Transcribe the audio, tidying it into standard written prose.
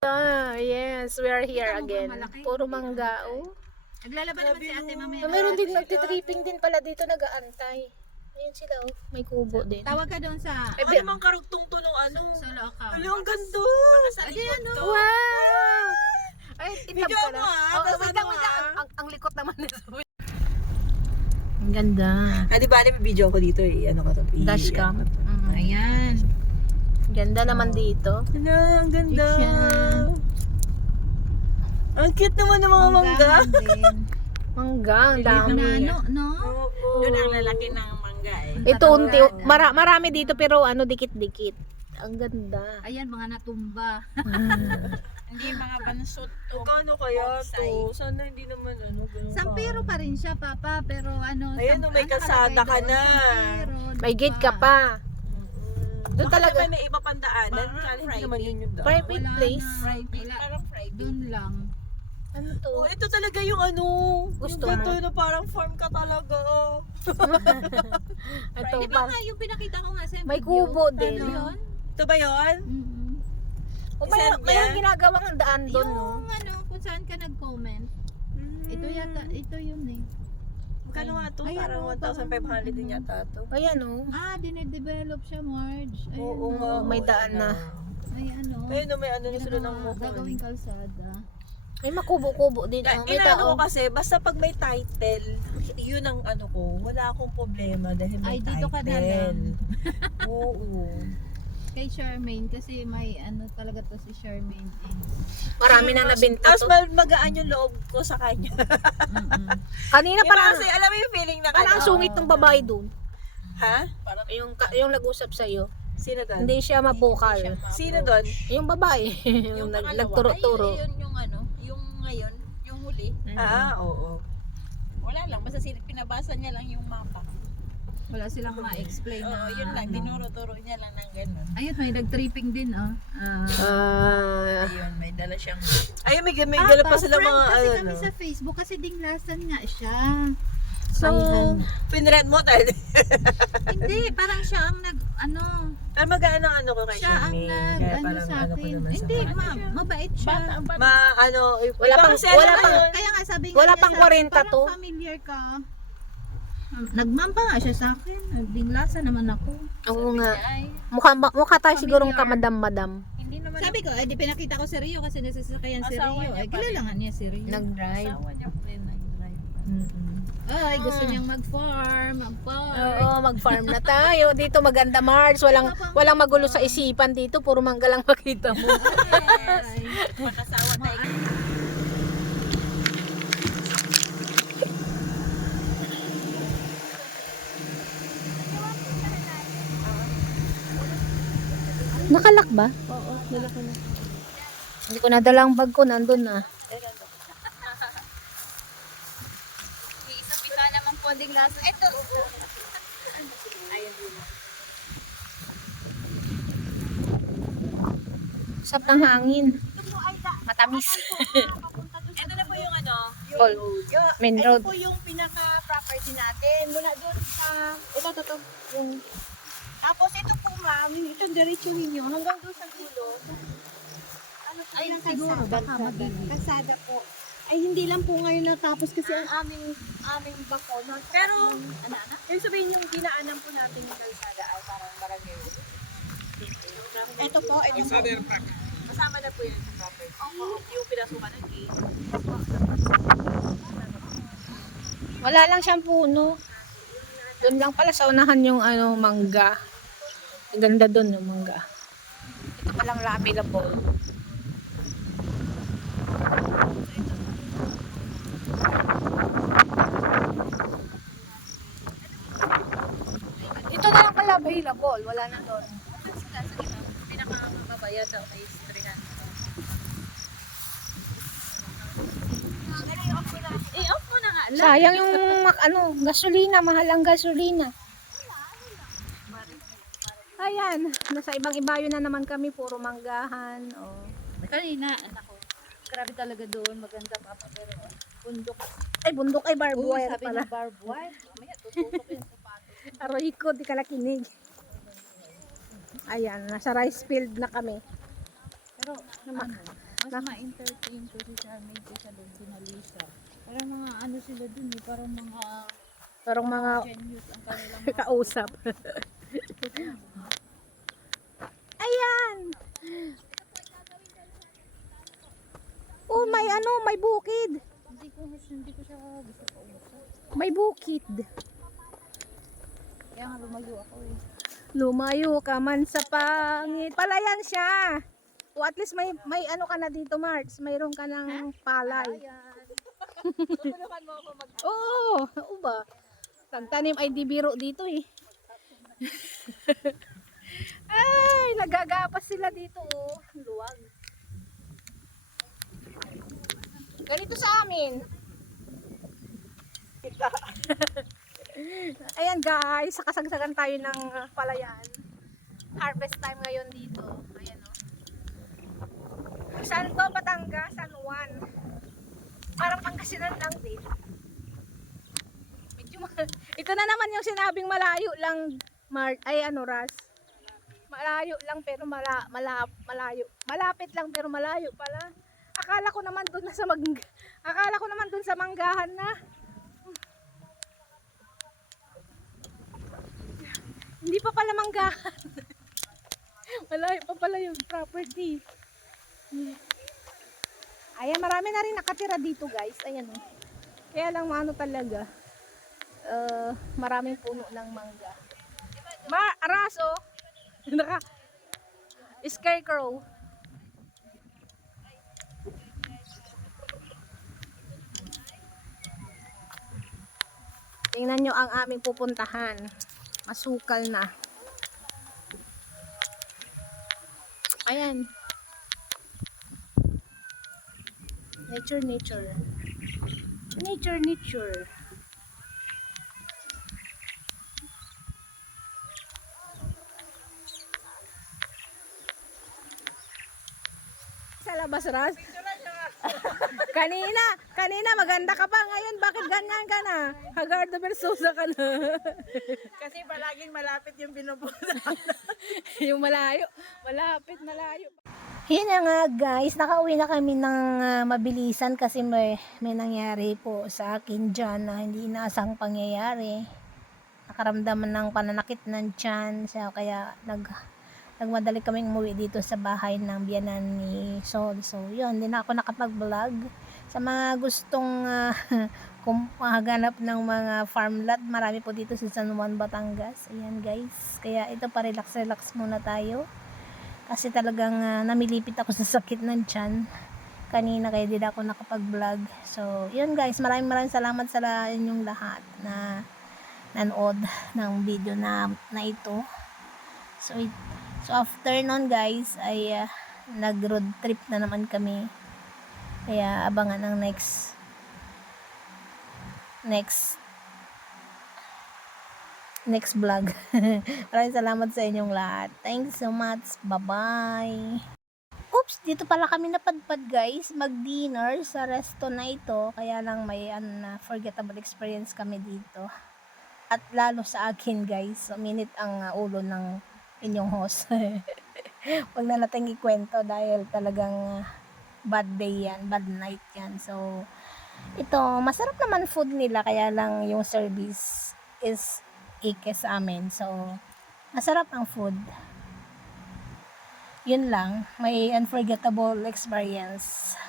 Ah, yes, we are here Kita mo ba again. malaki? Puro mangga, oh. Naglalaban naman si ate mamaya. Meron din nagtitripping din pala dito, nag-aantay. Ayun sila, oh. May kubo din. Tawag ka doon sa Ano namang karugtong to nung ano? solo account. Ano, ang ganda! Adi ano? Wow! Ay, itab Video ka mo, na. ah. Oh, Tapos wait ano, lang, wait lang. ah. Ang likot naman nito. Ang ganda. Ah, di ba, may video ko dito eh. Ano ka to? Dashcam. Ayan. Ganda naman dito. Ano, ang ganda. Siya. Ang cute naman ng mga mangga. Manggahan din. Mangga, ang dami. Nano, no? Oo. Doon ang lalaki ng mangga eh. Ito, unti. Marami dito pero ano, dikit-dikit. Ang ganda. Ayan, mga natumba. Hindi mga bansot o Kano kaya to? Sana hindi naman ano. ganun Sampiro pa rin siya, Papa. Pero ano, Ayan, may kalsada ka na. May gate ka pa. Doon Baka talaga. naman may iba pang daanan. Kala hindi naman yun yung daan. Private place. Parang Friday. Doon lang. Ano to? Oh, ito talaga yung ano. Gusto yung mo? ganito na parang farm ka talaga. Ito Di ba pa. nga yung pinakita ko nga sa May video? kubo din. Ano yun? Ito ba yun? Mm-hmm. O, may ginagawang daan doon, no? Yung ano, kung saan ka nag-comment. Ito yata, ito yun eh. Magkano nga to? Ayan, Parang oh, 1,500 din yata to. Ayan, oh. Ah, dinedevelop siya, Marge. Ayan, Oo oh. nga. may daan na. May ano. Ayun, may ano na Yan sila ang ng mga mukha. gagawing kalsada. May makubo-kubo din, oh. May Inaano ko tao. kasi, basta pag may title, yun ang ano ko, wala akong problema dahil may Ay, dito ka na title. lang. Oo. Kay Charmaine, kasi may ano talaga to si Charmaine eh. Marami na nabinta Tapos to. magaan yung loob ko sa kanya. Kanina Iba parang, kasi, alam mo yung feeling na parang ang sungit ng babae doon. Ha? Yung nag-usap sa'yo. Sino doon? Hindi siya mabukal. Sino doon? Yung babae. yung nagturo-turo. Ayun yung ano, yung ngayon, yung huli. Ah, oo. Wala lang, basta pinabasa niya lang yung mapa. Wala silang ma-explain Oo, na. yun lang, ano. tinuro-turo niya lang ng ganun. Ayun, may nag-tripping din oh. Ayun, may dala siyang Ayun, may gala pa sila friend mga kasi ano. kami sa Facebook kasi dinglasan nga siya. So, Ayan. pinrent mo tayo. Hindi, parang siya ang ano, Pero magaan ang ano ko kay siya ang Charmaine. Kaya ano parang sa ano ko akin. naman sa Hindi, kanya. mabait siya. Ano, Wala iba pang- kasi, alam wala mo pang- yun. Kaya nga sabi Wala niya pang sa akin, 40 to. Parang familiar ka. Nagmampa nga siya sa akin. Dinglasa naman ako. Oo nga. ay, Mukha tayo sigurong Familiar. kamadam-madam. hindi naman Sabi ko, di pinakita ko si Rio kasi nasasakayan si Asawa Rio. niya Ay, pa rin. kilala nga niya si Rio. Nag-drive. asawa niya pa rin nag-drive. Ay, gusto niyang mag-farm. Oo, mag-farm na tayo. Dito maganda, Mars. Walang magulo sa isipan dito. Puro mangga lang makita mo. Ay, Makasawa tayo. Nakalak ba? Oo, nalak na. Hindi ko nadala ang bag ko. Nandun na. Iisa-pisa naman po dinglasa. Ito. Sap ng hangin. Matamis. Ito na po yung ano, Call. Main road. ito po yung pinaka-property natin. Mula doon sa, ito. Yung, tapos ito po ma'am, itong diretsuhin nyo hanggang doon sa dulo. Ano po yung siguro, kalsada? baka mabili. Kalsada po. Ay hindi lang po ngayon natapos kasi ang aming bako. Pero, yung sabihin yung dinaanan po natin yung kalsada ay parang barangay. Ito po, ito po. Kasama na po yan sa property. Yung pinasukan ng gate. Wala lang siyang puno. Doon lang pala sa unahan yung ano, mangga. Ganda doon yung mangga. Ito palang available. Ito na lang pala available. Wala na doon. Pinaka-mababayad daw is 300. I-off mo na nga. Sayang yung gasolina. Mahal ang gasolina. Ayan. Nasa ibang ibayo na naman kami. Puro manggahan. Oh. Kanina, anak ko. Grabe talaga doon. Maganda papa. Pero bundok. Ay, bundok ay barbed Oo, wire sabi pala. ng barbed wire. Mamaya tututok yung sapatos. Aroy ko, di ka nakinig. Ayan, nasa rice field na kami. Pero, Mas ma-entertain ko si Charmaine ko sa doon na Lisa. Parang mga ano sila dun eh, parang mga Parang mga genius ang kanilang mga kausap. Ayan! Oh, may ano, may bukid. hindi ko siya gusto kausap. May bukid. Kaya nga lumayo ako eh. Lumayo ka man sa pangit. Palayan siya. O at least may ano ka na dito, Marts. Mayroon ka ng palay. Tutulungan mo ako mag... Oo ba? Pagtanim ay di biro dito eh. Ay, nagagapas sila dito oh. Luwag. Ganito sa amin. Ayan guys, sakasagsagan tayo ng palayan. Harvest time ngayon dito. Ayan oh. Saan to? Batangas, San Juan. Parang Pangasinan lang din. Medyo ito na naman yung sinabing malayo lang, ay ano, Ras. Malayo lang pero malayo. Malapit lang pero malayo pala. Akala ko naman doon sa manggahan na. Hindi pa pala manggahan. Malayo pa pala yung property. Ayan, marami na rin nakatira dito guys. Ayan o. Kaya lang ano talaga. Maraming puno ng mangga. Araso. Scarecrow. Tingnan nyo ang aming pupuntahan. Masukal na. Ayan. Nature. Sa labas, Ras. kanina maganda ka pa. Ngayon, bakit ganyan ka na? Hagardo Versosa ka na. Kasi palaging malapit yung pinupunta. Yung malayo. Malayo. Yan na nga guys, nakauwi na kami ng mabilisan kasi may nangyari po sa akin dyan na hindi inaasang pangyayari. Nakaramdaman ng pananakit ng tiyan siya, kaya nagmadali kaming umuwi dito sa bahay ng biyanan ni Sol. So yun, hindi na ako nakapag-vlog. Sa mga gustong haganap ng mga farm lot, marami po dito sa San Juan, Batangas. Ayan guys, kaya ito pa relax muna tayo. Kasi talagang namilipit ako sa sakit ng tiyan kanina, kaya di na ako nakapag-vlog. So, yun guys, maraming salamat sa inyong lahat na nanood ng video na ito. So after nun guys, ay nag-road trip na naman kami. Kaya abangan ang next vlog. Maraming salamat sa inyong lahat. Thanks so much. Bye-bye. Oops, dito pala kami napadpad guys. Mag-dinner sa resto na ito. Kaya lang may unforgettable experience kami dito. At lalo sa akin guys. Minit ang ulo ng inyong host. Huwag na natin ikwento dahil talagang bad day yan. Bad night yan. So, ito, masarap naman food nila. Kaya lang yung service is ike sa amin. So, masarap ang food. Yun lang. May unforgettable experience.